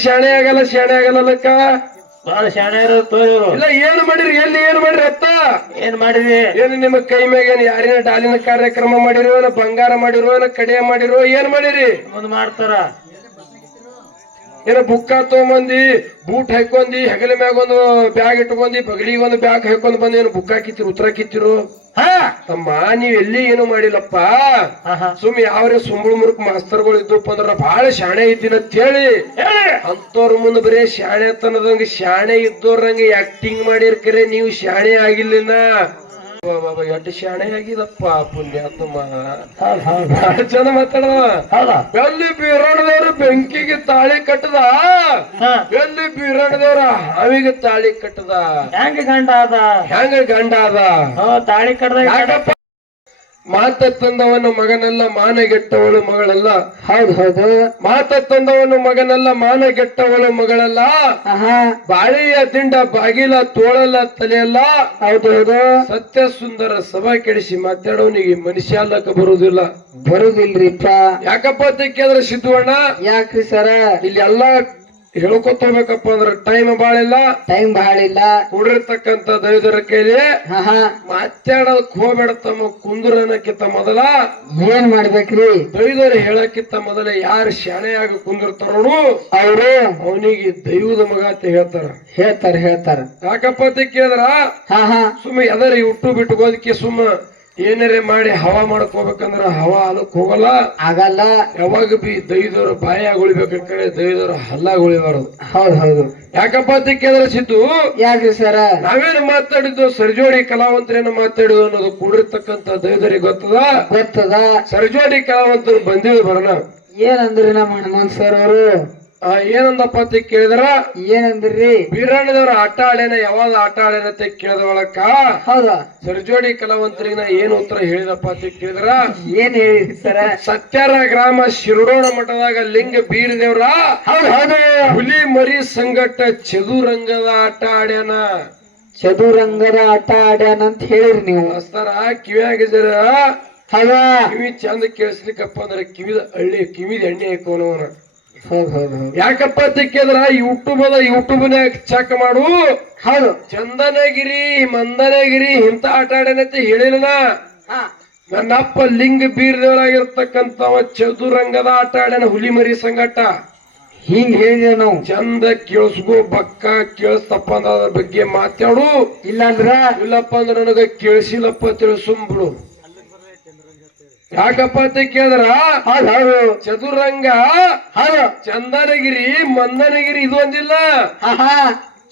ಶಾಣೆ ಆಗಲ್ಲ ಶಾಣೆ ಆಗಲ್ಲಕ್ಕ ಬಹಳ ಶಾಣೆ ಇರೋದು ಇಲ್ಲ ಏನ್ ಮಾಡಿರಿ ಎಲ್ಲಿ ಏನ್ ಮಾಡಿರಿ ಅತ್ತ? ಏನ್ ಮಾಡಿರಿ ಏನು ನಿಮ್ಮ ಕೈ ಮ್ಯಾಗ ಏನ್ ಯಾರಿನ ಡಾಲಿನ ಕಾರ್ಯಕ್ರಮ ಮಾಡಿರೋ ಏನ ಬಂಗಾರ ಮಾಡಿರೋ ಏನ ಕಡಿಯ ಮಾಡಿರೋ ಏನ್ ಮಾಡಿರಿ? ಮುಂದ್ ಮಾಡ್ತಾರ. ಏನ ಬುಕ್ಕ ತಗೊಂಬಂದಿ ಬೂಟ್ ಹಾಕೊಂಡಿ ಹೆಗಲ ಮ್ಯಾಗ ಒಂದು ಬ್ಯಾಗ್ ಇಟ್ಕೊಂಡಿ ಬಗಲಿಗೆ ಒಂದು ಬ್ಯಾಗ್ ಹಾಕೊಂಡ್ ಬಂದು ಏನು ಬುಕ್ಕ ಕಿತ್ತಿರು ಉತ್ತರ ಕಿತ್ತಿರು ಹಾ. ತಮ್ಮ ನೀವ್ ಎಲ್ಲಿ ಏನು ಮಾಡಿಲ್ಲಪ್ಪ. ಸುಮ್ ಯಾವ್ರೆ ಸುಂಬಳ ಮುರುಕ್ ಮಾಸ್ತರ್ಗಳು ಇದ್ದಪ್ಪ ಅಂದ್ರ ಬಹಳ ಶಾಣೆ ಇದ್ದೀನಿ ಅಂತ ಹೇಳಿ. ಹೇಳಿ. ಅಂತವ್ರ ಮುಂದೆ ಬರೀ ಶಾಣೆ ತನದಂಗ ಶಾಣೆ ಇದ್ದವ್ರಂಗ ಆಕ್ಟಿಂಗ್ ಮಾಡಿರ್ಕರೆ ನೀವು ಶಾಣೆ ಆಗಿಲ್ಲಿನ. ಎಟ್ಟು ಶಾಣೆ ಆಗಿದಪ್ಪ ಪುಣ್ಯಾತ್ಮ. ಚಂದ ಮಾತಾಡವ ಎಲ್ಲಿ ಬೀರಾಣದವ್ರು ಬೆಂಕಿಗೆ ತಾಳಿ ಕಟ್ಟದ? ಹಾ. ಎಲ್ಲಿ ಬೀರಾಣದವ್ರ ಹಾವಿಗೆ ತಾಳಿ ಕಟ್ಟದ? ಹೆಂಗ ಗಂಡ ಅದ ಹೆಂಗ ಗಂಡ ಅದ ತಾಳಿ ಯಾಕಪ್ಪ? ಮಾತ ತಂದವನು ಮಗನಲ್ಲ ಮಾನಗೆಟ್ಟವಳು ಮಗಳಲ್ಲ. ಹೌದು ಹೌದು. ಮಾತ ತಂದವನು ಮಗನಲ್ಲ ಮಾನಗೆಟ್ಟವಳು ಮಗಳಲ್ಲ. ಬಾಳೆಯ ದಿಂಡ ಬಾಗಿಲ ತೋಳಲ್ಲ ತಲೆಯಲ್ಲ. ಹೌದು ಹೌದು. ಸತ್ಯ ಸುಂದರ ಸಭಾ ಕೆಡಿಸಿ ಮಾತಾಡೋನಿಗೆ ಮನುಷ್ಯ ಅಲ್ಲಕ ಬರುವುದಿಲ್ಲ. ಬರುದಿಲ್ರಿಪ್ಪ. ಯಾಕಪ್ಪ ಅಂತ ಕೇಳಿದ್ರೆ ಸಿದ್ದುವಣ್ಣ ಯಾಕ್ರಿ ಸರ? ಇಲ್ಲಿ ಎಲ್ಲಾ ಹೇಳ್ಕೊತ ಹೋಗ್ಬೇಕಪ್ಪ ಅಂದ್ರೆ ಟೈಮ್ ಬಾಳಿಲ್ಲ ಟೈಮ್ ಬಹಳ ಇಲ್ಲ. ಕೂಡಿರ್ತಕ್ಕಂತ ದೈವದರ ಕೈಲಿ ಮಾತಾಡೋದಕ್ ಹೋಗ್ಬೇಡ ತಮ್ಮ ಕುಂದ್ರನಕ್ಕಿಂತ ಮೊದಲ. ಏನ್ ಮಾಡ್ಬೇಕ್ರಿ? ದೈವದರ ಹೇಳಕ್ಕಿಂತ ಮೊದಲ ಯಾರು ಶಾಣೆಯಾಗಿ ಕುಂದಿರ್ತಾರೋ ಅವರು ಅವನಿಗೆ ದೈವದ ಮಗ ಅಂತ ಹೇಳ್ತಾರ. ಹೇಳ್ತಾರ ಹೇಳ್ತಾರ. ಯಾಕಪ್ಪ ಅಂತ ಕೇಳಿದ್ರ? ಹಾ ಹಾ. ಸುಮ್ಮ ಎದರ ಹುಟ್ಟು ಬಿಟ್ಕೋದಕ್ಕೆ ಸುಮ್ಮ ಏನಾರೇ ಮಾಡಿ ಹವಾ ಮಾಡ್ಕೋಬೇಕಂದ್ರ ಹೋಗ್ಬೇಕಂದ್ರ ಹವಾ ಅದಕ್ಕೆ ಹೋಗಲ್ಲ. ಆಗಲ್ಲ. ಯಾವಾಗ ಬಿ ದೈದವ್ರ ಬಾಯಾಗ ಉಳಿಬೇಕಂದ್ರೆ ಕಡೆ ದೈದವ್ರ ಹಲ್ಲಾಗ ಉಳಿಬಾರದು. ಹೌದು ಹೌದು. ಯಾಕಪ್ಪ ಅಂತ ಕೇಳಿದ್ರೆ ಸಿದ್ದು? ಯಾಕೆ ಸರ? ನಾವೇನು ಮಾತಾಡಿದ್ದು? ಸರ್ಜೋಡಿ ಕಲಾವಂತರೇನು ಮಾತಾಡಿದ್ದು ಅನ್ನೋದು ಕೂಡಿರ್ತಕ್ಕಂತ ದೈದರಿಗೆ ಗೊತ್ತದ? ಗೊತ್ತದ. ಸರ್ಜೋಡಿ ಕಲಾವಂತರು ಬಂದಿದ್ರು ಬರೋಣ. ಏನಂದ್ರಿ ನಮ್ಮ ಹನುಮಂತ್ ಸರ್ ಅವರು? ಏನಂದಪ್ಪ ಅಂತ ಕೇಳಿದ್ರ? ಏನಂದ್ರಿ? ಬೀರಣ್ಣದವ್ರ ಆಟ ಆಡೇನ ಯಾವಾಗ ಆಟ ಆಡೇನ ಅಂತ ಕೇಳಿದ ಹೌದ ಹೌದಾ? ಸರ್ಜೋಡಿ ಕಲಾವಂತರಿಗೆ ನಾ ಏನು ಉತ್ತರ ಹೇಳಿದಪ್ಪ ಅಂತ ಕೇಳಿದ್ರ? ಏನ್ ಹೇಳಿ ಸರ? ಸತ್ಯಾರ ಗ್ರಾಮ ಶಿರೋಣ ಮಠದಾಗ ಲಿಂಗ ಬೀರದೇವ್ರ ಹುಲಿ ಮರಿ ಸಂಗಟ ಚದುರಂಗದ ಆಟ ಆಡ್ಯಾನ. ಚದುರಂಗದ ಆಟ ಆಡ್ಯಾನ ಅಂತ ಹೇಳಿರಿ ನೀವು. ಅಸ್ತಾರ ಕಿವಿಯಾಗಿದ್ದೀರ ಹೌದಾ? ಕಿವಿ ಚಂದ ಕೇಳಿಸ್ಲಿಕ್ಕಪ್ಪ ಅಂದ್ರೆ ಕಿವಿದ ಹಳ್ಳಿ ಕಿವಿದ ಎಣ್ಣೆ ಹಾಕೋನವನ ಹೌದ್ ಹೌದ್ ಹೌದು ಯಾಕಪ್ಪ ಅಂತ ಕೇಳಿದ್ರ ಯೂಟ್ಯೂಬ್ ಅದ ಯೂಟ್ಯೂಬ್ನ್ಯಾಗ ಚೆಕ್ ಮಾಡು. ಹೌದು. ಚಂದನಗಿರಿ ಮಂದನಗಿರಿ ಇಂತ ಆಟ ಆಡ್ಯಾನಂತ ಹೇಳಿಲ್ಲ ಹಾ. ನನ್ನಪ್ಪ ಲಿಂಗ ಬೀರ್ದೇವರಾಗಿರ್ತಕ್ಕಂಥವ ಚದುರಂಗದ ಆಟ ಆಡ್ಯಾನ ಹುಲಿ ಮರಿ ಸಂಗಟ ಹಿಂಗ್ ಹೇಳಿದೆ ನಾವು? ಚಂದ ಕೇಳಿಸ್ಕೋ ಬಕ್ಕ ಕೇಳಿಸ್ತಪ್ಪ ಅಂದ್ರ ಅದ್ರ ಬಗ್ಗೆ ಮಾತಾಡು. ಇಲ್ಲಾಂದ್ರ? ಇಲ್ಲಪ್ಪ ಅಂದ್ರೆ ನನಗ ಕೇಳಿಸಿಲ್ಲಪ್ಪ ತಿಳಿಸುಂಬಿಡು ಯಾಕಪ್ಪ ಅಂತ ಕೇಳಿದ್ರ? ಹೌದು ಚಂದನಗಿರಿ ಮಂದನಗಿರಿ ಇದು ಒಂದಿಲ್ಲ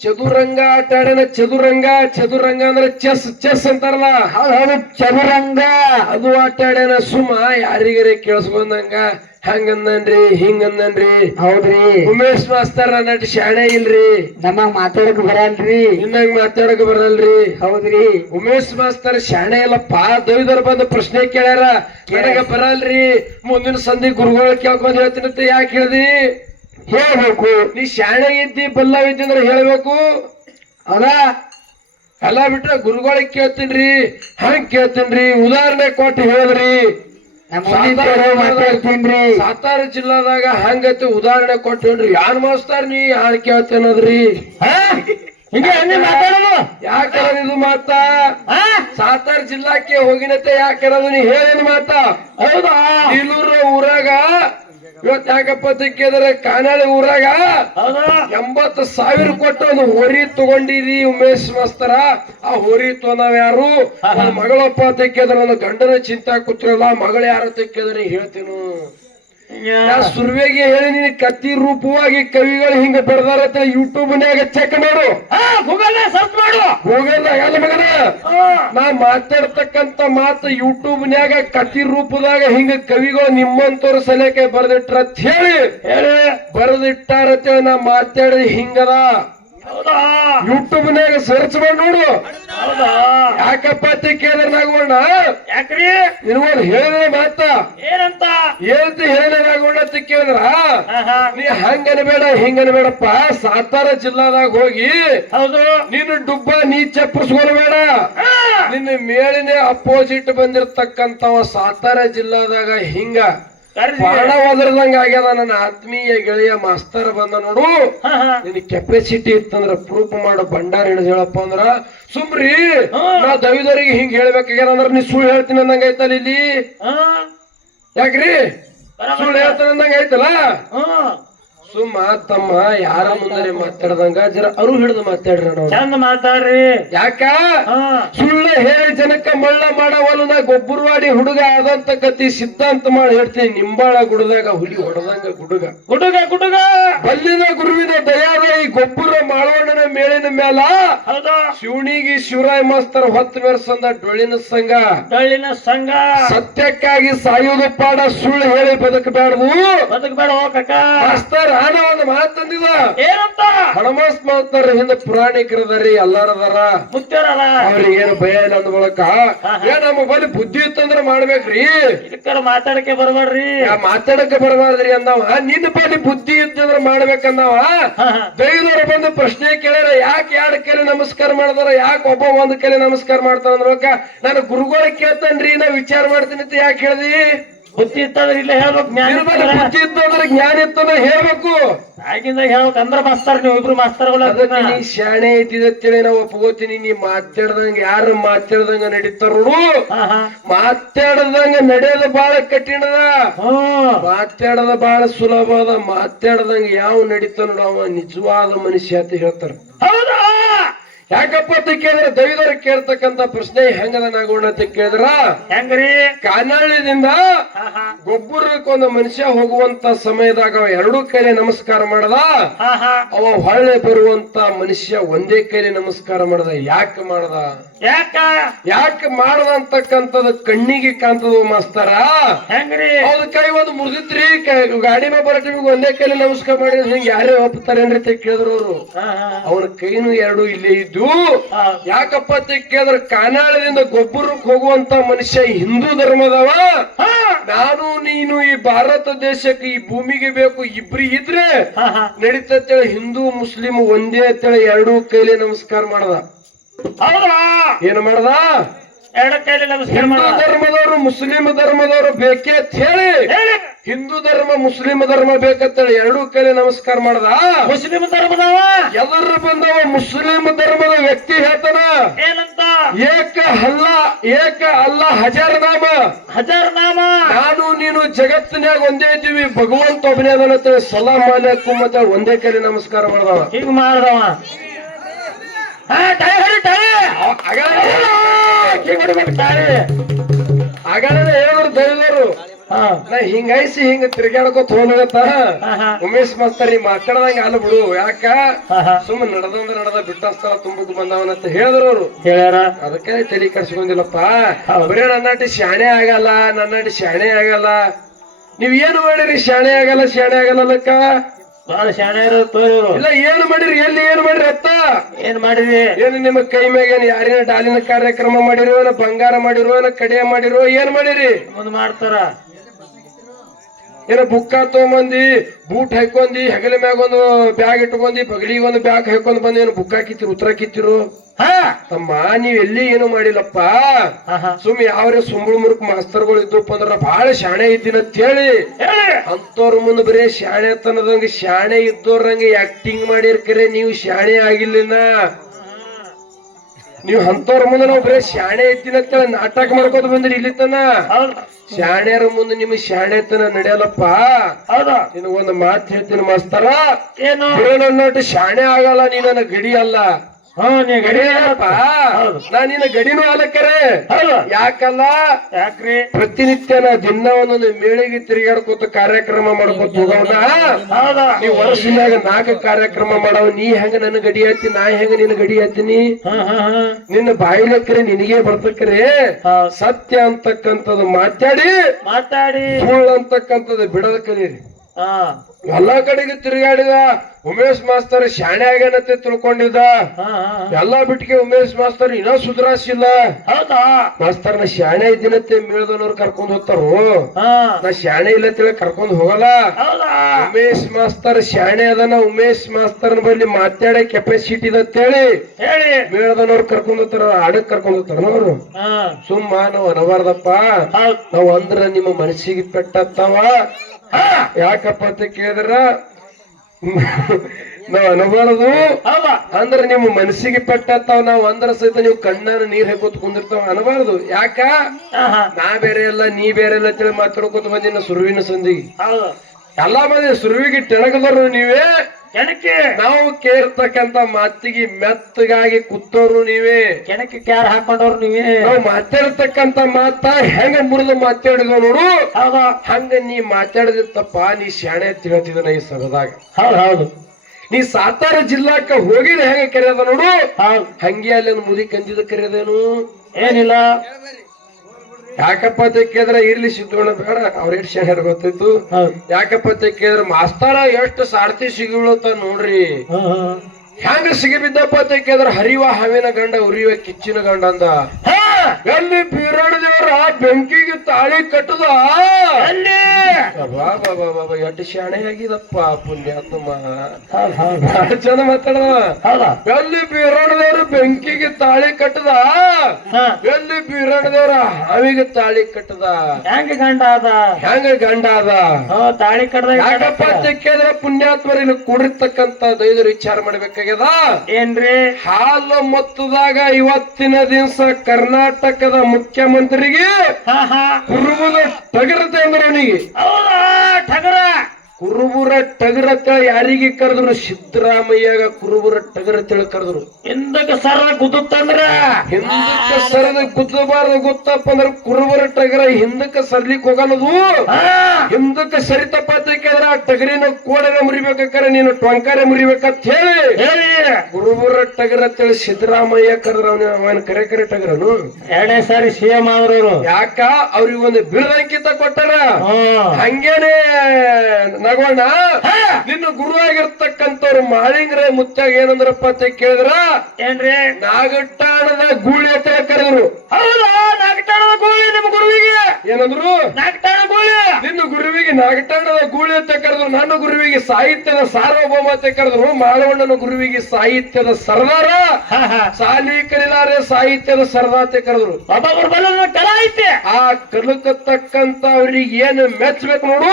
ಚದುರಂಗ ಆಟ ಆಡ್ಯಾನ ಚದುರಂಗ ಚದುರಂಗ ಅಂದ್ರೆ ಚೆಸ್ ಚೆಸ್ ಅಂತಾರಲ್ಲ? ಹೌದ್ ಚದುರಂಗ. ಅದು ಆಟ ಆಡ್ಯಾನ ಸುಮ ಯಾರಿಗಾರೆ ಕೇಳಿಸ್ಕೊಂಡಂಗ ಹಂಗಂದನ್ರಿ ಹಿಂಗಂದನ್ರಿ. ಹೌದ್ರಿ. ಉಮೇಶ್ ಮಾಸ್ತರ್ ನಟ ಶಾಣೆ ಇಲ್ರಿ. ನಮಗ್ ಮಾತಾಡಕ್ ಬರಲ್ರಿ. ಇನ್ನಂಗ್ ಮಾತಾಡಕ್ ಬರಲ್ರಿ. ಹೌದ್ರಿ. ಉಮೇಶ್ ಮಾಸ್ತರ್ ಶಾಣೆ ಇಲ್ಲಪ್ಪ ದೈವದವ್ರು ಬಂದು ಪ್ರಶ್ನೆ ಕೇಳ್ಯಾರ. ನನಗ ಬರಲ್ರಿ. ಮುಂದಿನ ಸಂಧಿ ಗುರುಗಳು ಕೇಳ್ಕೊಂಡ್ ಹೇಳ್ತೀನಂತ ಯಾಕೆ ಹೇಳ್ದಿ? ಹೇಳ್ಬೇಕು. ನೀ ಶಾಣೆ ಇದ್ದಿ ಬಲ್ಲ ಇದ್ದಿ ಅಂದ್ರೆ ಹೇಳ್ಬೇಕು. ಅಲ್ಲ ಎಲ್ಲ ಬಿಟ್ರೆ ಗುರುಗಳಿಗೆ ಕೇಳ್ತೀನ್ರಿ ಹಂಗ್ ಕೇಳ್ತೀನ್ರಿ ಉದಾಹರಣೆ ಕೊಟ್ಟು ಮಾತಾಡ್ತೀನ್ರಿ. ಸಾತಾರ ಜಿಲ್ಲಾದಾಗ ಹಂಗತಿ ಉದಾಹರಣೆ ಕೊಟ್ಟೇನ್ರಿ ಯಾರ್ ಮಾಸ್ತಾರ ನೀ ಯಾರ್ ಕೇಳ್ತೇನದ್ರಿ ಹಿಂಗೆ ಹಂಗೆ ಮಾತಾಡೋದು? ಯಾಕೆ ಇದು ಮಾತಾ? ಸಾತಾರ ಜಿಲ್ಲಾಕ್ಕೆ ಹೋಗಿನತೆ ಯಾಕೆ ನೀ ಹೇಳೇನು ಮಾತಾ. ಹೌದಾ? ಇಲ್ಲೂರ ಊರಾಗ ಇವತ್ ಯಾಕಪ್ಪ ತಿಕ್ಕಿದ್ರೆ ಕಾನಾಳಿ ಊರಾಗ ಎಂಬತ್ತು ಸಾವಿರ ಕೊಟ್ಟು ಒಂದು ಹೊರಿ ತಗೊಂಡಿರಿ ಉಮೇಶ್ ಮಾಸ್ತರ. ಆ ಹೊರಿ ತೊಗೊಂಡವ್ ಯಾರು? ನನ್ನ ಮಗಳಪ್ಪ ತಿಕ್ಕಿದ್ರೆ ನನ್ನ ಗಂಡನ ಚಿಂತೆ ಕೂತಿರಲ್ಲ ಮಗಳು ಯಾರು ತಿಕ್ಕಿದ್ರೆ ಹೇಳ್ತೀನು. ನಾ ಸುರ್ವೆಗೆ ಹೇಳಿ ನಿನ್ ಕತ್ತಿ ರೂಪವಾಗಿ ಕವಿಗಳು ಹಿಂಗ ಬರ್ದಾರ ಯೂಟ್ಯೂಬ್ ನ್ಯಾಗ ಚೆಕ್ ಮಾಡು. ಗೂಗಲ್ ಸರ್ಚ್ ಮಾಡು. ಗೂಗಲ್ ಎಲ್ಲ ಮಗನ. ನಾ ಮಾತಾಡ್ತಕ್ಕಂತ ಮಾತು ಯೂಟ್ಯೂಬ್ ನ್ಯಾಗ ಕತ್ತಿ ರೂಪದಾಗ ಹಿಂಗ ಕವಿಗಳು ನಿಮ್ಮಂತವ್ರ ಸಲಹೆ ಬರ್ದಿಟ್ರ ಅಂತ ಹೇಳಿ. ಹೇಳಿ. ಬರ್ದಿಟ್ಟಾರತ್ತೇಳಿ ನಾ ಮಾತಾಡಿದ ಹಿಂಗದ. ಯೂಟ್ಯೂಬ್ ನ್ಯಾಗ ಸರ್ಚ್ ಮಾಡಿ ನೋಡು. ಯಾಕಪ್ಪ ಕೇಳಿದ್ರೆ ನಾಗೋಣ ಯಾಕ್ರಿ? ನಿನ್ಗೊಂದು ಹೇಳಿದ್ರೆ ಮಾತ. ಏನಂತ? ಹೇಳಿದ ನಾಗೋಣ ಅಂತ ನೀ ಹಂಗನ ಬೇಡ ಹಿಂಗನ ಬೇಡಪ್ಪ. ಸಾತಾರ ಜಿಲ್ಲಾದಾಗ ಹೋಗಿ ಹೌದು. ನೀನು ಡುಬ್ಬ ನೀ ಚಪ್ಪರ್ಸ್ಕೊಳ್ಬೇಡ ನಿನ್ನ ಮೇಲಿನ ಅಪೋಸಿಟ್ ಬಂದಿರತಕ್ಕಂತವ ಸಾತಾರ ಜಿಲ್ಲಾದಾಗ ಹಿಂಗ. ಬಹಳ ಬಾಣ ಒದರ್ದಂಗ ಆಗ್ಯದ ನನ್ನ ಆತ್ಮೀಯ ಗೆಳೆಯ ಮಾಸ್ತರ್ ಬಂದ ನೋಡು. ನಿನ್ನ ನಿನ್ ಕೆಪಾಸಿಟಿ ಇತ್ತಂದ್ರ ಪ್ರೂಫ್ ಮಾಡು ಭಂಡಾರ ಹಿಡಿದು ಹೇಳಪ್ಪ ಅಂದ್ರ. ಸುಮ್ರಿ. ನಾ ದವಿದವರಿಗೆ ಹಿಂಗ್ ಹೇಳ್ಬೇಕಾಗ್ಯದ ಅಂದ್ರ ನೀ ಸುಳ್ಳು ಹೇಳ್ತೀನಿ ಅಂದಂಗ ಇಲ್ಲಿ. ಯಾಕ್ರಿ? ಸುಳ್ಳು ಹೇಳ್ತಾನೆ ಅಂದಂಗ ಐತಲ್ಲ ಹಾ ಸುಮ್ಮ ತಮ್ಮ ಯಾರ ಮುಂದೆ ಮಾತಾಡ್ದಂಗ ಜರ ಅರು ಹಿಡಿದು ಮಾತಾಡ್ರಿ ನಾವು ಚಂದ ಮಾತಾಡ್ರಿ. ಯಾಕ? ಸುಳ್ಳ ಹೇಳಿ ಜನಕ್ಕ ಮಳ್ಳ ಮಾಡವಲ್ಲ ಗೊಬ್ಬರವಾಡಿ ಹುಡುಗ ಆದಂತ ಕತಿ ಸಿದ್ಧಾಂತ ಮಾಡಿ ಹೇಳ್ತೀನಿ ನಿಂಬಾಳ ಗುಡದಾಗ ಹುಲಿ ಹೊಡೆದಂಗ ಗುಡುಗ. ಗುಡುಗ ಗುಡುಗ. ಬಲ್ಲಿನ ಗುರುವಿನ ದಯಾದ ಈ ಗೊಬ್ಬರ ಮಾಳವಣ್ಣನ ಮೇಳಿನ ಮೇಲ ಶಿವಣಿಗಿ ಶಿವರಾಯ ಮಾಸ್ತರ್ ಹೊತ್ತು ಮೆರ್ಸಂದ ಡೊಳ್ಳಿನ ಸಂಘ. ಡೊಳ್ಳಿನ ಸಂಘ. ಸತ್ಯಕ್ಕಾಗಿ ಸಾಯುವುದು ಪಾಡ ಸುಳ್ಳು ಹೇಳಿ ಬದುಕಬೇಡವು. ಬದುಕಬೇಡ ಮಾಸ್ತರ್ ಆನ ಒಂದು ಮಾತಂದಿದ ಏನಂತ? ಹಣಮಾಸ್ ಮಾತಾರ ಹಿಂದ ಪುರಾಣಿಕರದಾರಿ ಎಲ್ಲಾರದಾರ. ಮುತ್ಯರಲ್ಲ ಅವ್ರಿಗೆ ಏನು ಭಯ ಇಲ್ಲ ಅಂದ ಬಳಕ ಏ ನಮ್ಮ ಬಳಿ ಬುದ್ಧಿ ಇತ್ತಂದ್ರ ಮಾಡ್ಬೇಕ್ರಿ. ಇದಕ್ಕರ ಮಾತಾಡಕ್ಕೆ ಬರಬಾರ್ರಿ ಮಾತಾಡಕ್ಕೆ ಮಾತಾಡಕ ಬರಬಾರ್ದ್ರಿ ಅಂದವ. ನಿನ್ನ ಬಲಿ ಬುದ್ಧಿ ಇತ್ತಂದ್ರ ಮಾಡ್ಬೇಕಂದವ. ದೈವರು ದೈವದವ್ರು ಬಂದು ಪ್ರಶ್ನೆ ಕೇಳ್ಯಾರ ಯಾಕೆ ಎರಡು ಕಲೆ ನಮಸ್ಕಾರ ಮಾಡ್ತಾರ ಯಾಕೆ ಒಬ್ಬ ಒಂದ್ ಕಲೆ ನಮಸ್ಕಾರ ಮಾಡ್ತಾರ ಅಂದ್ರಕ ನಾನು ಗುರುಗಳಿಗೆ ಕೇಳ್ತೇನ್ರಿ ನಾ ವಿಚಾರ ಮಾಡ್ತೀನಿ ಅಂತ ಯಾಕೆ ಹೇಳ್ದಿ? ಬುದ್ಧಿ ಇತ್ತಂದ್ರೆ ಇಲ್ಲ ಹೇಳ್ಬೇಕು ಜ್ಞಾನ ಇತ್ತಂದ್ರೆ ಬುದ್ಧಿ ಇತ್ತಂದ್ರ ಜ್ಞಾನ ಇತ್ತಂದ್ರೆ ಹೇಳ್ಬೇಕು. ಆಗಿಂದ ಹೇಳ್ಬೇಕು ಅಂದ್ರ ಮಾಸ್ತರ್ ನೀವು ಇಬ್ರು ಮಾಸ್ತರ್ಗಳು ಅದಕ್ಕೆ ನೀ ಶಾಣೆ ಐತಿದತ್ತೇಳಿ ನಾವು ಒಪ್ಕೋತೀನಿ ನೀ ಮಾತಾಡ್ದಂಗ ಯಾರು ಮಾತಾಡ್ದಂಗ ನಡೀತಾರ ನೋಡು. ಹಾ ಹಾ. ಮಾತಾಡ್ದಂಗ ನಡೆಯೋದು ಬಾಳ ಕಠಿಣದ ಹ್ಮ್ ಮಾತಾಡದ ಬಾಳ ಸುಲಭ ಅದ. ಮಾತಾಡ್ದಂಗ ಯಾವ ನಡೀತಾನ ನೋಡು ಅವ ನಿಜವಾದ ಮನುಷ್ಯ ಅಂತ ಹೇಳ್ತಾರ. ಹೌದಾ? ಯಾಕಪ್ಪ ಅಂತ ಕೇಳಿದ್ರೆ ದೈವದವ್ರು ಕೇಳ್ತಕ್ಕಂತ ಪ್ರಶ್ನೆ ಹೆಂಗದ ನಾಗೋಣ ಅಂತ ಕೇಳಿದ್ರ? ಹೆಂಗ್ರಿ? ಹಾ ಗೊಬ್ಬರಕ್ಕೊಂದು ಮನುಷ್ಯ ಹೋಗುವಂತ ಸಮಯದಾಗ ಎರಡೂ ಕೈಲಿ ನಮಸ್ಕಾರ ಮಾಡದ? ಅವ ಹೊಳ್ಳೆ ಬರುವಂತ ಮನುಷ್ಯ ಒಂದೇ ಕೈಲಿ ನಮಸ್ಕಾರ ಮಾಡದ ಯಾಕೆ ಮಾಡದ? ಯಾಕ? ಯಾಕೆ ಮಾಡದ ಅಂತಕ್ಕಂಥದ್ದು ಕಣ್ಣಿಗೆ ಕಾಣ್ತದ ಮಾಸ್ತರ? ಹೆಂಗ್ರಿ? ಅವ್ರ ಕೈ ಒಂದು ಮುರಿದ್ರಿ ಗಾಡಿನ ಮೇಲೆ ಒಂದೇ ಕೈಲಿ ನಮಸ್ಕಾರ ಮಾಡಿದ್ರೆ ಹಿಂಗ್ ಯಾರೇ ಒಪ್ತಾರೇನ್ರಿ ಕೇಳಿದ್ರು ಅವರು. ಅವ್ರ ಕೈನು ಎರಡು ಇಲ್ಲೇ ಇದ್ದು. ಯಾಕಪ್ಪ ಕೇಳಿದ್ರೆ ಕಾನಾಳದಿಂದ ಗೊಬ್ಬರಕ್ಕೆ ಹೋಗುವಂತ ಮನುಷ್ಯ ಹಿಂದೂ ಧರ್ಮದವ. ಹಾ. ನಾನು ನೀನು ಈ ಭಾರತ ದೇಶಕ್ಕೆ ಈ ಭೂಮಿಗೆ ಬೇಕು ಇಬ್ರಿ ಇದ್ರೆ ನಡೀತೇಳಿ ಹಿಂದೂ ಮುಸ್ಲಿಂ ಒಂದೇ ಅಂತೇಳಿ ಎರಡೂ ಕೈಲಿ ನಮಸ್ಕಾರ ಮಾಡದ. ಏನ್ ಮಾಡದ? ಎರಡು ಕೈಲಿ ನಮಸ್ಕಾರ ಹಿಂದೂ ಮಾಡ ಧರ್ಮದವರು ಮುಸ್ಲಿಂ ಧರ್ಮದವರು ಬೇಕೇ ಅಂತ ಹೇಳಿ ಹಿಂದೂ ಧರ್ಮ ಮುಸ್ಲಿಂ ಧರ್ಮ ಬೇಕಂತೇಳಿ ಎರಡೂ ಕೈಲಿ ನಮಸ್ಕಾರ ಮಾಡದ. ಮುಸ್ಲಿಂ ಧರ್ಮದವ? ಎದರ ಬಂದವ ಮುಸ್ಲಿಂ ಧರ್ಮದ ವ್ಯಕ್ತಿ ಹೇಳ್ತಾನ. ಏನಂತ? ಏಕ ಅಲ್ಲ ಏಕ ಅಲ್ಲ ಹಜಾರ್ ನಾಮ. ಹಜಾರ್ ನಾಮ. ನಾನು ನೀನು ಜಗತ್ತಿನ್ಯಾಗ ಒಂದೇ ಇದ್ದೀವಿ ಭಗವಂತ ಒಬ್ಬನೇ ಅದನ್ನ ಅಂತೇಳಿ ಸಲಾಂ ಅಲೈಕುಮ್ ಅಂತ ಒಂದೇ ಕೈಲಿ ನಮಸ್ಕಾರ ಮಾಡ್ದವ. ಹಿಂಗ್ ಮಾಡ್ದವ. ಟೈ ಹಿಂಗ್ ಹೊಡಿಬೇಕು ಟೈ ಆಗಾಳೆ ದೈವರು ಹಾ. ಹಿಂಗಾಯ್ಸಿ ಹಿಂಗ ತಿರ್ಗಾಡ್ಕೊತ ಹೋಗ್ಲತ್ತ ಹಾ ಹಾ. ಉಮೇಶ್ ಮಾಸ್ತರ್ ಈ ಮಾತಾಡ್ದಂಗ ಅಲ್ಲ ಬಿಡು. ಯಾಕ? ಸುಮ್ ನಡೆದಂದ್ರ ನಡೆದ ಬಿಟ್ಟ ಸ್ಥಳ ತುಂಬಕ್ ಬಂದವನಂತ ಹೇಳಿದ್ರು ಅವ್ರು. ಹೇಳ್ಯಾರ? ಅದಕ್ಕೆ ತಲೆ ಕರ್ಸ್ಕೊಂಡಿಲ್ಲಪ್ಪ. ಬರೀ ನನ್ನಾಟಿ ಶಾಣೆ ಆಗಲ್ಲ ನನ್ನಾಟಿ ಶಾಣೆ ಆಗಲ್ಲ. ನೀವ್ ಏನು ಮಾಡಿರಿ? ಶಾಣೆ ಆಗಲ್ಲ ಶಾಣೆ ಆಗಲ್ಲ ಅಲ್ಲಕ್ಕ ಬಹಳ ಶಾಣೆ ತೋರಿವ್ರು ಇಲ್ಲ ಏನು ಮಾಡಿರಿ? ಎಲ್ಲಿ ಏನು ಮಾಡಿರಿ ಅತ್ತ? ಏನ್ ಮಾಡಿರಿ ಏನು ನಿಮ್ಮ ಕೈ ಮ್ಯಾಗ ಏನು ಯಾರಿನ ಡಾಲಿನ ಕಾರ್ಯಕ್ರಮ ಮಾಡಿರೋ ಏನ ಬಂಗಾರ ಮಾಡಿರೋ ಏನ ಕಡಿಯ ಮಾಡಿರೋ ಏನ್ ಮಾಡಿರಿ? ಮುಂದ್ ಮಾಡ್ತಾರ. ಏನೋ ಬುಕ್ಕ ತಗೊಂಬಂದಿ ಬೂಟ್ ಹಾಕೊಂಡಿ ಹೆಗಲ ಮ್ಯಾಗ ಒಂದು ಬ್ಯಾಗ್ ಇಟ್ಕೊಂಡಿ ಬಗಲಿಗೆ ಒಂದು ಬ್ಯಾಗ್ ಹಾಕೊಂಡ್ ಬಂದು ಏನು ಬುಕ್ ಕಿತ್ತಿರು ಉತ್ತರ ಕಿತ್ತಿರು? ತಮ್ಮ ನೀವ್ ಎಲ್ಲಿ ಏನು ಮಾಡಿಲ್ಲಪ್ಪ? ಸುಮ್ ಯಾವ್ರೆ ಸುಂಬಳ ಮುರುಕ್ ಮಾಸ್ತರ್ಗಳು ಇದ್ದಪ್ಪ ಅಂದ್ರ ಬಹಳ ಶಾಣೆ ಇದ್ದಿನ ಅಂತ ಹೇಳಿ. ಅಂತವ್ರ ಮುಂದೆ ಬರೀ ಶಾಣೆ ತನದಂಗ ಶಾಣೆ ಇದ್ದೋರಂಗೆ ಆಕ್ಟಿಂಗ್ ಮಾಡಿರ್ಕರೆ ನೀವು ಶಾಣೆ ಆಗಿಲ್ಲಿನ. ನೀವು ಅಂತವ್ರ ಮುಂದೆ ನಾವು ಬರೀ ಶಾಣೆ ಇದ್ದಿನ ಅಂತ ಹೇಳಿ ನಾಟಕ ಮಾಡ್ಕೋತ ಬಂದ್ರಿ ಇಲ್ಲಿ ತನ ಶಾಣ್ಯರ ಮುಂದೆ ನಿಮ್ಗೆ ಶಾಣೆತನ ನಡೆಯಲ್ಲಪ್ಪ. ಹೌದಾ. ನಿನಗೊಂದು ಮಾತು ಹೇಳ್ತೀನಿ ಮಾಸ್ತರ. ಏನು? ಶಾಣೆ ಆಗಲ್ಲ ನೀ ನನ್ನ ಗಡಿ ಅಲ್ಲ. ನೀ ಗಡಿ ನಾ ನಿನ್ನ ಗಡಿನೂ ಅಲಕ್ಕರೆ ಯಾಕಲ್ಲ? ಯಾಕ್ರಿ? ಪ್ರತಿನಿತ್ಯ ನಾ ದಿನ ಒಂದೊಂದು ಮೇಳಿಗೆ ತಿರುಗಾಡ್ಕೋತ ಕಾರ್ಯಕ್ರಮ ಮಾಡ್ಕೋತ ಹೌದಾ. ನೀ ವರ್ಷದಾಗ ನಾಲ್ಕು ಕಾರ್ಯಕ್ರಮ ಮಾಡವ. ನೀ ಹೆಂಗ ನನ್ನ ಗಡಿ ಹತ್ತಿ ನಾ ಹೆಂಗ ನಿನ್ನ ಗಡಿ ಹತ್ತೀನಿ ಹಾ ಹಾ ಹಾ. ನಿನ್ನ ಬಾಯಿಲಕ್ಕರೆ ನಿನಗೆ ಬರ್ತಕ್ಕರೆ. ಸತ್ಯ ಅಂತಕ್ಕಂಥದ್ದು ಮಾತಾಡಿ. ಮಾತಾಡಿ. ಸುಳ್ಳು ಅಂತಕ್ಕಂಥದ್ದು ಬಿಡದ ಕಲೀರಿ. ಎಲ್ಲಾ ಕಡೆಗೆ ತಿರುಗಾಡಿದ. ಉಮೇಶ್ ಮಾಸ್ತರ್ ಶಾಣೆ ಆಗ್ಯಾನಂತೆ ತಿಳ್ಕೊಂಡಿದ್ದ. ಎಲ್ಲಾ ಬಿಟ್ಟಿಗೆ ಉಮೇಶ್ ಮಾಸ್ತರ್ ಇನ್ನೂ ಸುಧಾರಿಸಿಲ್ಲ. ಹೌದಾ? ಮಾಸ್ತರ್ ನಾ ಶಾಣೆ ಇದ್ದಿನತ್ತೆ ಮೇಳದವ್ರು ಕರ್ಕೊಂಡ್ ಹೋಗ್ತಾರೋ? ಹಾ ನಾ ಶಾಣೆ ಇಲ್ಲ ತಿಳಿ ಕರ್ಕೊಂಡ್ ಹೋಗಲ್ಲ. ಉಮೇಶ್ ಮಾಸ್ತರ್ ಶಾಣೆ ಅದನ್ನ ಉಮೇಶ್ ಮಾಸ್ತರ್ನ ಬಲ್ಲಿ ಮಾತಾಡೋ ಕೆಪಾಸಿಟಿ ಇದೆ ಅಂತೇಳಿ ಹೇಳಿ ಮೇಳದವ್ರು ಕರ್ಕೊಂಡ್ ಹೋಗ್ತಾರ ಆಡಕ್ ಕರ್ಕೊಂಡ್ ಹೋಗ್ತಾರ ಅವ್ರು ಹಾ ಸುಮ್ಮ ನಾವು ಅನಬಾರ್ದಪ್ಪ. ನಾವ್ ಅಂದ್ರ ನಿಮ್ಮ ಮನಸ್ಸಿಗೆ ಪೆಟ್ಟತ್ತವ. ಯಾಕಪ್ಪ ಅಂತ ಕೇಳಿದ್ರ? ನಾವ್ ಅನಬಾರದು. ಅಂದ್ರ ನಿಮ್ಮ ಮನಸ್ಸಿಗೆ ಪೆಟ್ಟತ್ತಾವ ನಾವು ಅಂದ್ರ ಸಹಿತ ನೀವು ಕಣ್ಣಾನ ನೀರ್ ಹಾಕೋತ್ ಕುಂದಿರ್ತಾವ ಅನಬಾರದು. ಯಾಕ? ನಾ ಬೇರೆ ಎಲ್ಲ ನೀ ಬೇರೆ ಎಲ್ಲ ತಿಳಿ ಮಾತಾಡ್ಕೊತ ಬಂದಿನ ಸುರುವಿನ ಸಂದಿಗೆ. ಎಲ್ಲಾ ಮಂದಿ ಸುರುವಿಗೆ ಟೆಣಗದವ್ರು ನೀವೇ. ಕೆಣಕಿ. ನಾವು ಕೇರ್ತಕ್ಕಂತ ಮಾತಿಗೆ ಮೆತ್ತಗಾಗಿ ಕುತ್ತೋರು ನೀವೇ. ಕೆಣಕಿ ಕ್ಯಾರ್ ಹಾಕೊಂಡವ್ರು ನೀವೇ. ನಾವು ಮಾತಾಡ್ತಕ್ಕಂತ ಮಾತ ಹೆಂಗ ಮುರಿದು ಮಾತಾಡಿದ ನೋಡು. ಹಂಗ ನೀ ಮಾತಾಡದಿತ್ತಪ್ಪ ನೀ ಶಾಣೆ ತಿಳ್ತಿದನ ಈ ಸಭದಾಗ ಹೌದು ಹೌದು. ನೀ ಸಾತಾರ ಜಿಲ್ಲಾಕ್ಕ ಹೋಗಿದ ಹೆಂಗ ಕರೆಯದ ನೋಡು. ಹಂಗೆ ಅಲ್ಲಿ ಮುದಿ ಕಂದಿದ ಕರೆಯದೇನು? ಏನಿಲ್ಲ. ಯಾಕಪ್ಪ ತೆಕ್ಕಿದ್ರೆ ಇರ್ಲಿ ಸಿದ್ದೋಣ ಬೇಡ ಅವ್ರ ಎಷ್ಟು ಶಹರ್ ಗೊತ್ತಿತ್ತು? ಯಾಕಪ್ಪ ತೆಕ್ಕಿದ್ರೆ ಮಾಸ್ತರ ಎಷ್ಟು ಸಾರ್ಥಿ ಸಿಗಿಳುತ್ತ ನೋಡ್ರಿ. ಹೆಂಗ ಸಿಗಿಬಿದ್ದಪ್ಪ ಅಂತ ಕೇಳಿದ್ರೆ ಹರಿವ ಹಾವಿನ ಗಂಡ ಉರಿಯುವ ಕಿಚ್ಚಿನ ಗಂಡ ಅಂದ. ಹಾ. ಎಲ್ಲಿ ದೇವರ ಬೆಂಕಿಗೆ ತಾಳಿ ಕಟ್ಟದ? ಬಾಬಾ ಬಾಬಾ ಬಾ ಎಷ್ಟು ಶಾಣೆ ಆಗಿದಪ್ಪ ಪುಣ್ಯಾತ್ಮ. ಬಹಳ ಚಂದ ಮಾತಾಡ ಎಲ್ಲಿ ಬೀರಾಡ ದೇವ್ರ ಬೆಂಕಿಗೆ ತಾಳಿ ಕಟ್ಟದ? ಎಲ್ಲಿ ಬೀರಾಡ ದೇವ್ರ ಹಾವಿಗೆ ತಾಳಿ ಕಟ್ಟದ? ಹೆಂಗ ಗಂಡ ಅದ ಹೆಂಗ ಗಂಡ ಅದ ತಾಳಿ ಕಟ್ಟದ ಯಾಕಪ್ಪ ಅಂತ ಕೇಳಿದ್ರೆ ಪುಣ್ಯಾತ್ಮರ ಇಲ್ಲಿ ಕೂಡಿರ್ತಕ್ಕಂತ ದೈವರು ವಿಚಾರ ಮಾಡ್ಬೇಕಾಗ್ಯದ ಏನ್ರಿ? ಹಾಲು ಮೊತ್ತದಾಗ ಇವತ್ತಿನ ದಿವಸ ಕರ್ನಾಟಕದ ಮುಖ್ಯಮಂತ್ರಿಗೆ ಆಹಾ ಟಗರತೆ ಅಂದ್ರೆ ಅವನಿಗೆ. ಹೌದಾ? ಠಗರ ಕುರುಬುರ ಟಗರತ ಯಾರಿಗೆ ಕರೆದ್ರು? ಸಿದ್ದರಾಮಯ್ಯಾಗ ಕುರುಬುರ ಟಗರತೇಳಿ ಕರೆದ್ರು. ಹಿಂದಕ್ಕೆ ಸರ ಗುದ್ದುತ್ತಂದ್ರ? ಹಿಂದಕ್ಕೆ ಸರದ ಗುದ್ದಬಾರ್ದು ಗೊತ್ತಪ್ಪ ಅಂದ್ರೆ ಕುರುಬುರ ಟಗರ ಹಿಂದಕ್ಕೆ ಸರ್ಲಿಕ್ ಹೋಗಲ್ಲದು? ಹಿಂದಕ್ಕೆ ಸರಿತಪ್ಪ ಅಂತ ಕೇಳಿದ್ರೆ ಆ ಟಗರಿನ ಕೋಡನ ಮುರಿಬೇಕಾರೆ ನೀನು ಟೊಂಕಾರೆ ಮುರಿಬೇಕಂತ ಹೇಳಿ. ಹೇಳಿ. ಕುರುಬುರ ಟಗರ ತಿಳಿ ಸಿದ್ದರಾಮಯ್ಯ ಕರೆದ್ರ ಅವನ ಕರೆ ಕರೆ ಟಗರನು. ಎರಡನೇ ಸಾರಿ ಸಿಎಂ ಆದ್ರವ್ರು. ಯಾಕ? ಅವ್ರಿಗೆ ಒಂದು ಬಿಡದಂಕಿತ ಕೊಟ್ಟಾರ. ಹಂಗೇನೆ ನಗೋಣ ನಿನ್ನ ಗುರು ಆಗಿರ್ತಕ್ಕಂಥವ್ರು ಮಾಳಿಂಗ್ರೆ ಮುತ್ತಾಗ ಏನಂದ್ರಪ್ಪ ಅಂತ ಕೇಳಿದ್ರ? ಏನ್ರಿ? ನಾಗಟ್ಟಾಣದ ಗೂಳಿ ಅಂತ ಕರೆದ್ರು. ಹೌದಾ? ನಾಗಟಾಣದ ಗೂಳಿ ನಿಮ್ ಗುರುವಿಗೆ? ಏನಂದ್ರು? ನಾಗಟಾಣ ಗೂಳಿ? ನಿನ್ನ ಗುರುವಿಗೆ ನಾಗಟಾಣದ ಗೂಳಿ ಅಂತ ಕರೆದ್ರು ನನ್ನ ಗುರುವಿಗೆ ಸಾಹಿತ್ಯದ ಸಾರ್ವಭೌಮ ಅಂತ ಕರೆದ್ರು ಮಾಳವಣ್ಣನ ಗುರುವಿಗೆ ಸಾಹಿತ್ಯದ ಸರ್ದಾರ ಹಾ ಹಾ. ಸಾಲಿ ಕಲಿಲಾರೆ ಸಾಹಿತ್ಯದ ಸರ್ದಾರ್ ಅಂತ ಕರೆದ್ರು. ಕಲ ಐತೆ. ಆ ಕಲುಕತಕ್ಕಂತ ಅವ್ರಿಗೆ ಏನು ಮೆಚ್ಚಬೇಕು ನೋಡು?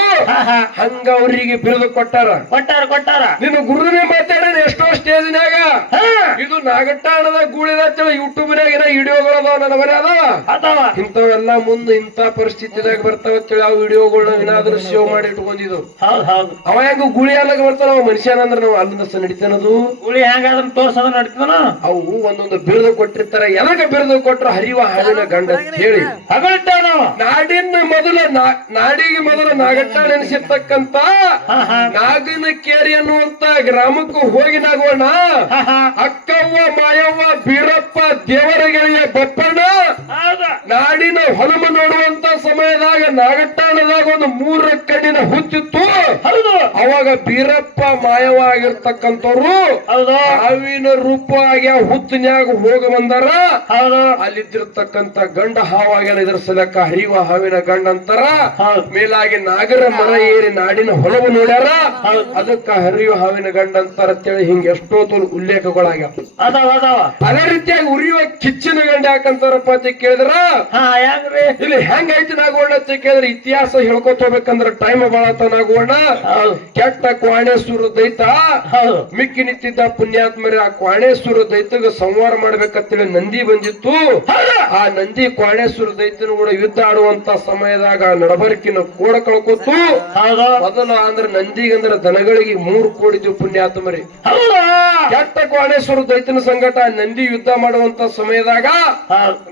ಹಂಗ ಅವ್ರಿಗೆ ಬಿರುದು ಕೊಟ್ಟಾರ. ಕೊಟ್ಟಾರ ಕೊಟ್ಟಾರ. ನಿನ್ನ ಗುರುನೇ ಮಾತಾಡೋಣ ಎಷ್ಟೋ ಸ್ಟೇಜ್ನ್ಯಾಗ. ಹಾ. ಇದು ನಾಗಟ್ಟಾಣದ ಗೂಳಿದ ಯೂಟ್ಯೂಬ್ ಯೂಟ್ಯೂಬ್ನ್ಯಾಗ ಏನೋ ವಿಡಿಯೋಗಳು ಅದಾವ ನನ್ನ ಬರೀ ಅದಾವ. ಅದಾವ ಇಂಥವೆಲ್ಲ ಮುಂದೆ ಇಂಥ ಪರಿಸ್ಥಿತಿದಾಗ ಬರ್ತಾವ ಅಂತೇಳಿ ಆ ವಿಡಿಯೋಗಳನ್ನ ಏನಾದ್ರೂ ಶೋ ಮಾಡಿ ಇಟ್ಕೊಂಡಿದ್ದು. ಹೌದ್ ಹೌದು. ಅವ ಹೆಂಗ ಗುಳಿ ಅಲ್ಲಾಗ ಬರ್ತಾನ ಅವ ಮನುಷ್ಯನಂದ್ರ ನಾವು ಅಲ್ಲಿಂದ ನಡಿತೇನದು? ಗುಳಿ ಹೆಂಗಾದ್ರ ತೋರ್ಸೋದ್ ನಡ್ತೀವನ ಅವು ಒಂದೊಂದು ಬಿರುದು ಕೊಟ್ಟಿರ್ತಾರ. ಎದಕ್ಕೆ ಬಿರುದು ಕೊಟ್ಟರು ಹರಿವ ಹಾಡಿನ ಗಂಡ ಅಂತ ಹೇಳಿ. ನಾವು ನಾಡಿನ ಮೊದಲ ನಾಡಿಗೆ ಮೊದಲ ನಾಗಟ್ಟ ಎನಿಸಿರ್ತಕ್ಕಂತ ಹಾ ನಾಗನ ಕೇರಿ ಅನ್ನುವಂತ ಗ್ರಾಮಕ್ಕೂ ಹೋಗಿ ನಾಗೋಣ ಅಕ್ಕವ್ವ ಮಾಯವ್ವ ಬೀರಪ್ಪ ದೇವರಗೆಳೆಯ ಬಪ್ಪಣ್ಣ ನಾಡಿನ ಹೊಲಮ ನೋಡುವಂತ ಸಮಯದಾಗ ನಾಗಟ್ಟಾಣದಾಗ ಒಂದು ಮೂರ ಕಣ್ಣಿನ ಹುಚ್ಚಿತ್ತು. ಅವಾಗ ಬೀರಪ್ಪ ಮಾಯವ ಆಗಿರ್ತಕ್ಕಂಥವ್ರು ಅವಿನ ಹಾವಿನ ರೂಪ ಆಗಿ ಆ ಹುತ್ತಿನ್ಯಾಗ ಹೋಗ ಬಂದಾರ. ಅಲ್ಲಿದ್ದಿರ್ತಕ್ಕಂತ ಗಂಡ ಹಾವಾಗ್ಯಾನ ಎದುರಿಸಲಕ್ಕ ಸಲಕ ಹರಿವ ಹಾವಿನ ಗಂಡ ಅಂತಾರ ಮೇಲಾಗಿ ನಾಗರ ಮರ ಏರಿ ನಾಡಿನ ಹೊಲವು ನೋಡ್ಯಾರ. ಅದಕ್ಕ ಹರಿಯು ಹಾವಿನ ಗಂಡ ಅಂತಾರ ಅಂತೇಳಿ ಹಿಂಗ ಎಷ್ಟೋ ತೋಲ್ ಉಲ್ಲೇಖಗಳಾಗ್ಯಾವ. ಅದಾವ ಅದಾವ. ಅದೇ ರೀತಿಯಾಗಿ ಉರಿಯುವ ಕಿಚ್ಚಿನ ಗಂಡ ಯಾಕಂತಾರಪ್ಪ ಅಂತ ಕೇಳಿದ್ರ? ಇಲ್ಲಿ ಹೆಂಗ್ ಐತಿ ನಾಗೋಣ ಅಂತ ಕೇಳಿದ್ರೆ ಇತಿಹಾಸ ಹೇಳ್ಕೊತ ಹೋಗ್ಬೇಕಂದ್ರ ಟೈಮ್ ಬಾಳತ ನಾಗೋಣ ಕೆಟ್ಟ ಕ್ವಾಣೇಶ್ವರ ದೈತ. ಮಿಕ್ಕಿ ನಿಂತಿದ್ದ ಪುಣ್ಯಾತ್ಮರಿ ಆ ಕ್ವಾಣೇಶ್ವರ ದೈತಗ ಸಂವಾರ ಮಾಡ್ಬೇಕಂತೇಳಿ ನಂದಿ ಬಂದಿತ್ತು. ಆ ನಂದಿ ಕ್ವಾಣೇಶ್ವರ ದೈತನ ಕೂಡ ಯುದ್ಧ ಆಡುವಂತ ಸಮಯದಾಗ ನಡಬರ್ಕಿನ ಕೋಡ ಕಳ್ಕೊತು ಮೊದಲ ಅಂದ್ರ ನಂದಿಗಂದ್ರ ದನಗಳಿಗೆ ಮೂರು ಕೋಡಿದ್ವು ಪುಣ್ಯಾತ್ಮರಿ ಕೆಟ್ಟ ಕೋಣೇಶ್ವರ ದೈತನ ಸಂಘಟ ನಂದಿ ಯುದ್ಧ ಮಾಡುವಂತ ಸಮಯದಾಗ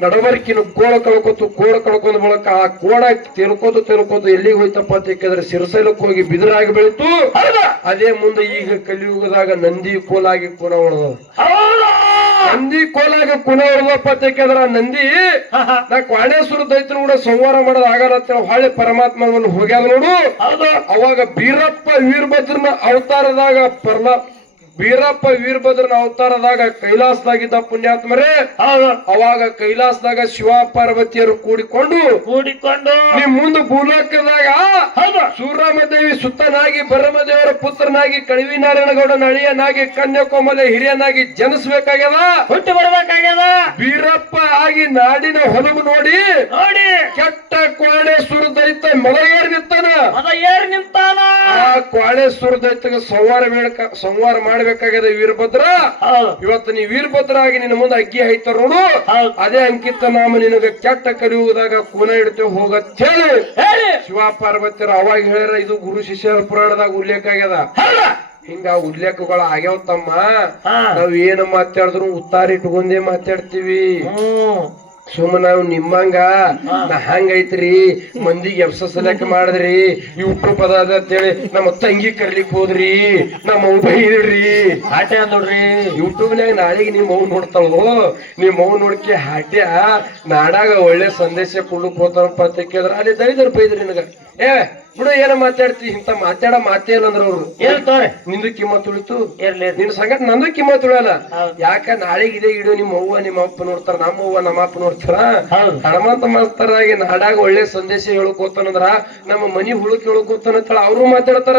ನಡವರಿಕಿನ ಕೋಳ ಕಳ್ಕೊತು ಕೋಳ ಕಳ್ಕೊಂಡ ಬಳಕ ಆ ಕೋಡ ತಿರ್ಕೋತು ತಿರ್ಕೋತು ಎಲ್ಲಿಗೆ ಹೋಯ್ತಪ್ಪ ಅಂತ ಯಾಕಂದ್ರೆ ಸಿರಸೈಲಕ್ಕೆ ಹೋಗಿ ಬಿದಿರಾಗಿ ಬೆಳಿತು. ಅದೇ ಮುಂದೆ ಈಗ ಕಲಿಯುಗದಾಗ ನಂದಿ ಕೋಲಾಗಿ ಕೋಣ ಉಳಿದ ನಂದಿ ಕೋಲಾಗ ಕುನ ಹೊಡೆದಪ್ಪ ನಂದಿ. ನಾ ಕ್ವಾಣೇಶ್ವರ ದೈತನ ಕೂಡ ಸಂವಾರ ಮಾಡೋದು ಆಗಲ್ಲ ಅಂತ ಹೊಳೆ ಪರಮಾತ್ಮ ಪರಮಾತ್ಮವನ್ನು ಹೋಗ್ಯಾದ ನೋಡು ಅವಾಗ ಬೀರಪ್ಪ ವೀರಭದ್ರನ ಅವತಾರದಾಗ ಪರ್ಲ ಬೀರಪ್ಪ ವೀರಭದ್ರನ ಅವತಾರದಾಗ ಕೈಲಾಸದಾಗಿದ್ದ ಪುಣ್ಯಾತ್ಮರೇ ಹೌದು. ಅವಾಗ ಕೈಲಾಸದಾಗ ಶಿವ ಪಾರ್ವತಿಯರು ಕೂಡಿಕೊಂಡು ಕೂಡಿಕೊಂಡು ನಿಮ್ ಮುಂದೆ ಭೂಲೋಕದಾಗ ಸೂರಮದೇವಿ ಸುತ್ತನಾಗಿ ಬ್ರಹ್ಮದೇವರ ಪುತ್ರನಾಗಿ ಕಣಿವಿ ನಾರಾಯಣಗೌಡನ ಅಳಿಯನಾಗಿ ಕನ್ಯಾಕುಮಾರಿ ಹಿರಿಯನಾಗಿ ಜನಿಸ್ಬೇಕಾಗ್ಯದ? ಹುಟ್ಟಿ ಬರ್ಬೇಕಾಗ್ಯದ? ವೀರಪ್ಪ ಆಗಿ ನಾಡಿನ ಹೊಲವು ನೋಡಿ ನೋಡಿ. ಕೆಟ್ಟ ಕ್ವಾಣೇಶ್ವರ ದೈತ ಏರ್ ನಿಂತಾನ. ಮಲ ಏರ್ ನಿಂತಾನ. ಆ ಕ್ವಾಣೇಶ್ವರ ದೈತಗೆ ಸಂವಾರ ಬೇಡ ಸಂವಾರ ಮಾಡ್ಬೇಕಾಗ್ಯದ ವೀರಭದ್ರ? ಇವತ್ತು ನೀ ವೀರಭದ್ರ ಆಗಿ ನಿನ್ನ ಮುಂದೆ ಅಗ್ಗಿ ಹಾಯ್ತಾರ ನೋಡು. ಅದೇ ಅಂಕಿತ ನಾಮ ನಿನಗ ಕೆಟ್ಟ ಕಲಿಯುವುದಾಗ ಕೂನ ಇಡ್ತೇವೆ ಹೋಗತ್ತೇಳಿ. ಹೇಳಿ. ಶಿವ ಪಾರ್ವತಿಯರ ಅವಾಗ ಹೇಳ್ಯಾರ ಇದು ಗುರು ಶಿಷ್ಯರ ಪುರಾಣದಾಗ ಉಲ್ಲೇಖ ಆಗ್ಯದ. ಹಿಂಗ ಉಲ್ಲೇಖಗಳು ಆಗ್ಯಾವ ತಮ್ಮ. ನಾವ್ ಏನು ಮಾತಾಡಿದ್ರು ಉತ್ತಾರ ಇಟ್ಕೊಂಡೇ ಮಾತಾಡ್ತೀವಿ. ಸುಮ್ಮ ನಾವು ನಿಮ್ಮಂಗ. ನಾ ಹಂಗೈತ್ರಿ. ಮಂದಿಗೆ ಎಬ್ಸಸಲಕ್ ಮಾಡಿದ್ರಿ. ಯೂಟ್ಯೂಬ್ ಅದ ಅದ ಅಂತೇಳಿ ನಮ್ಮ ತಂಗಿ ಕರ್ಲಿಕ್ ಹೋದ್ರಿ. ನಮ್ಮ ಅವ್ ಬೈದ್ರಿ ಹಾಟೆ ನೋಡ್ರಿ. ಯೂಟ್ಯೂಬ್ನಾಗ ನಾಳೆಗೆ ನಿಮ್ಮ ಮೌ ನೋಡ್ತಾಳು ನಿಮ್ಮ ಮೌ ನೋಡ್ಕೆ ಹಾಟ್ಯ. ನಾಡಾಗ ಒಳ್ಳೆ ಸಂದೇಶ ಕೊಡ್ಲಿಕ್ ಹೋತಾರಪ್ಪ ಅಂತ ಕೇಳಿದ್ರ. ಅಲ್ಲಿ ದರಿದ್ರ ಬೈದ್ರಿ ನಿನಗ. ಏ ಬಿಡು ಏನ ಮಾತಾಡ್ತಿ? ಇಂತ ಮಾತಾಡ ಮಾತೇ ಇಲ್ಲ ಅಂದ್ರ ಅವ್ರು. ಏನ್ ತೋರಿ? ನಿಂದು ಕಿಮ್ಮತ್ ಉಳಿತು. ಇರ್ಲಿ ನಿನ್ ಸಂಗಟ ನಂದು ಕಿಮ್ಮತ್ ಉಳಲ್ಲ. ಯಾಕ ನಾಳೆಗೆ ಇದೇ ಇಡು ನಿಮ್ಮ ಅವ್ವ ನಿಮ್ಮ ಅಪ್ಪ ನೋಡ್ತಾರ ನಮ್ಮ ಅವ್ವ ನಮ್ಮ ಅಪ್ಪ ನೋಡ್ತಾರ? ಹಣಮಂತ ಮಾಸ್ತರಾಗಿ ನಾಡಾಗ ಒಳ್ಳೆ ಸಂದೇಶ ಹೇಳಕೋತಾನಂದ್ರ ನಮ್ಮ ಮನಿ ಹುಳುಕ್ ಹೇಳಕೋತಾನ ಅವರು ಮಾತಾಡ್ತಾರ.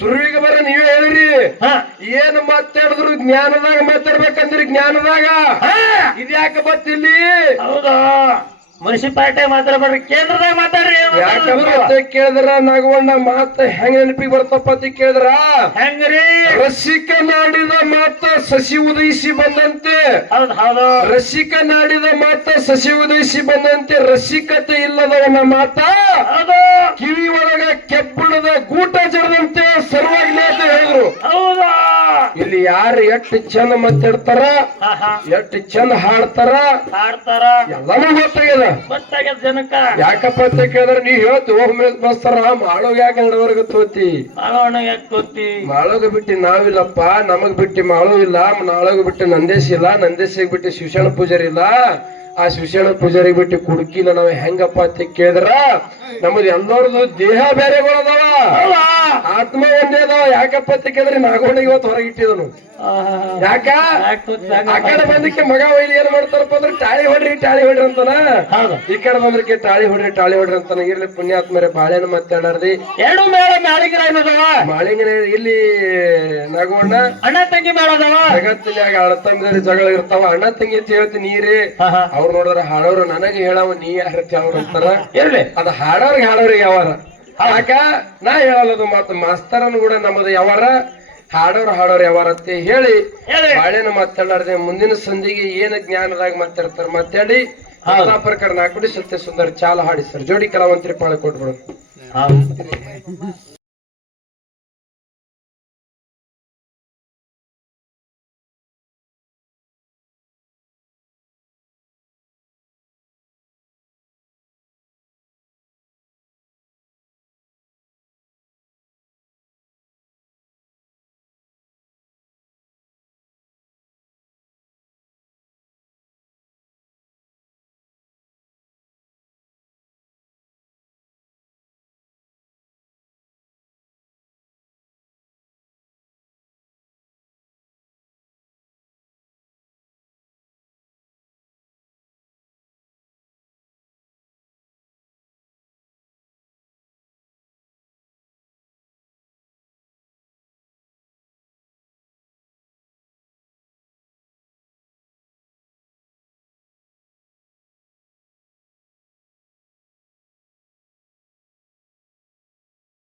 ಸುರುವಿಗೆ ಬರ ನೀವೇ ಹೇಳಿರಿ. ಏನ್ ಮಾತಾಡಿದ್ರು ಜ್ಞಾನದಾಗ ಮಾತಾಡ್ಬೇಕಂದ್ರಿ ಜ್ಞಾನದಾಗ. ಇದ್ಯಾಕ ಬತ್ತಿಲ್ಲಿ ಹೌದಾ? ಮುನ್ಸಿಪಾಲಿಟಿ ಮಾತಾಡ್ಬೇಡ್ರಿ ಕೇಂದ್ರದಾಗ ಮಾತಾಡ್ರಿ ಏನ್ ಮಾತಾಡೋದು? ಮತ್ತೆ ಕೇಳಿದ್ರ ನಗವಣ್ಣ ಮಾತ ಹೆಂಗ ನೆನಪಿಗೆ ಬರ್ತಪ್ಪ ಅಂತ ಕೇಳಿದ್ರ? ಹೆಂಗ್ರಿ? ರಸಿಕ ನಾಡಿದ ಮಾತ ಸಸಿ ಉದಯಿಸಿ ಬಂದಂತೆ. ಹೌದ್ ಹೌದು. ರಸಿಕ ನಾಡಿದ ಮಾತ ಸಸಿ ಉದಯಿಸಿ ಬಂದಂತೆ ರಸಿಕತೆ ಇಲ್ಲದವನ ಮಾತ. ಹೌದು. ಕಿವಿ ಒಳಗ ಕೆಬ್ಬಣದ ಗೂಟ ಜರದಂತೆ ಸರ್ವಜ್ಞ ಅಂತ ಹೇಳಿದ್ರು. ಹೌದಾ. ಇಲ್ಲಿ ಯಾರು ಎಷ್ಟು ಚಂದ ಮಾತಾಡ್ತಾರ ಎಷ್ಟು ಚಂದ ಹಾಡ್ತಾರ ಹಾಡ್ತಾರ. ಎಲ್ಲಾನು ಗೊತ್ತಾಗ್ಯದ. ಗೊತ್ತಾಗ್ಯದ ಜನಕ್ಕ. ಯಾಕಪ್ಪ ಅಂತ ಕೇಳಿದ್ರೆ ನೀವ್ ಹೇಳ್ತಿ ಹೋಗ್ಮೇಲೆ ಬಸ್ತಾರ ಮಾಳೋಗ ಯಾಕೆ ನಡವರ್ಗ ತೋತಿ? ಮಾಳವಣ್ಣ ಯಾಕೆ ತೋತಿ? ಮಾಳೋಗ ಬಿಟ್ಟು ನಾವಿಲ್ಲಪ್ಪ ನಮಗ್ ಬಿಟ್ಟು ಮಾಳು ಇಲ್ಲ ನಾಳೋಗ ಬಿಟ್ಟು ನಂದೇಶ್ ಇಲ್ಲ ನಂದೇಶಿಗೆ ಬಿಟ್ಟು ಶಿವಶರಣ ಪೂಜಾರಿ ಇಲ್ಲ. ಆ ಶಿವಶರಣ ಪೂಜಾರಿ ಬಿಟ್ಟು ಕುಡುಕಿಲ್ಲ ನಾವ್ ಹೆಂಗಪ್ಪ ಅಂತ ಕೇಳಿದ್ರ ನಮ್ದು ಎಲ್ಲರದು ದೇಹ ಬೇರೆಗಳದಾವ ಆತ್ಮ ಒಂದೇ ಅದ ಯಾಕಪ್ಪ ತಿಕ್ಕಿದ್ರೆ ನಾಗೋಣ ಇವತ್ತು ಹೊರಗಿಟ್ಟಿದನು ಯಾಕ? ಆ ಕಡೆ ಬಂದಕ್ಕೆ ಮಗ ಒಯ್ಲಿ ಏನ್ ಮಾಡ್ತಾರಪ್ಪ ಅಂದ್ರೆ ಟಾಳಿ ಹೊಡ್ರಿ ಟಾಳಿ ಹೊಡ್ರಿ ಅಂತಾನ? ಈ ಕಡೆ ಬಂದ್ರಕ್ಕೆ ಟಾಳಿ ಹೊಡ್ರಿ ಟಾಳಿ ಹೊಡ್ರಿ ಅಂತಾನ. ಇರ್ಲಿ ಪುಣ್ಯಾತ್ಮರೇ ಬಾಳೆನ ಮಾತಾಡಾರ್ದಿ ಎರಡು ಮೇಳ ಏನದವ ಮಾಳಿಂಗನ ಇಲ್ಲಿ ನಾಗೋಣ. ಅಣ್ಣ ತಂಗಿ ಮಾಡೋದವ ಜಗತ್ತಿನ ಜಗತ್ತಿನಾಗ ತಂಗಿ ಜಗಳ ಇರ್ತಾವ. ಅಣ್ಣ ತಂಗಿ ಅಂತ ಹೇಳ್ತೀನಿ ನೀರಿ. ಅವ್ರು ನೋಡಿದ್ರ ಹಾಡೋರು ನನಗೆ ಹೇಳವ ನೀ ಯಾರು ಅವ್ರು ಅಂತಾರ. ಇರ್ಲಿ. ಅದ ಹಾಡೋರ್ಗೆ ಹಾಡೋರಿಗೆ ಯಾವಾರ. ಯಾಕ ನಾ ಹೇಳಲ್ಲದು ಮತ್ತ ಮಾಸ್ತರನ್ ಕೂಡ ನಮ್ಮದು ಯಾವಾರ? ಹಾಡೋರು ಹಾಡೋರು ಯಾವಾರ ಅಂತ ಹೇಳಿ ಬಾಳೆನ ಮಾತಾಡಾರ್ದೆ ಮುಂದಿನ ಸಂಧಿಗೆ ಏನ ಜ್ಞಾನದಾಗ ಮಾತಾಡ್ತಾರ ಮಾತಾಡಿ ಪ್ರಕರಣ ನಾಲ್ಕು ಸತ್ಯ ಸುಂದರ ಚಾಲ ಹಾಡಿ ಸರ್. ಜೋಡಿ ಕಲಾವಂತರಿ ಪಾಳೆ ಕೊಟ್ಬಿಡು. ಹೌದು